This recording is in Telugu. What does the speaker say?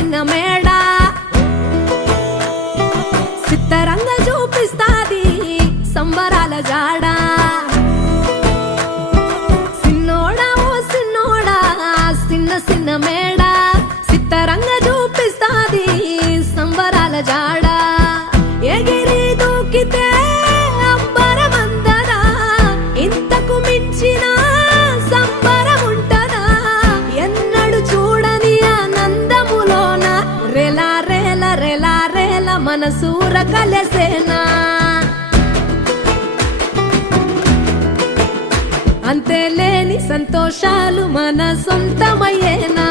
చిన్న మేడ సిత్తరంగ చూపిస్తాది సంబరాల జాడ సిన్నోడా ఓ సిన్నోడా సిన్న సిన్న మేడ సిత్తరంగ చూపిస్తాది సంబరాల జాడ ఎగిరి దూకితే అంబరమందరా ఇంతకు మించిన సంబరముంటదా ఎన్నడు చూడని ఆనందములోన రెలా రేల రెలా రేల మనసూర కలసేనా అంతే లేని సంతోషాలు మన సొంతమయ్యేనా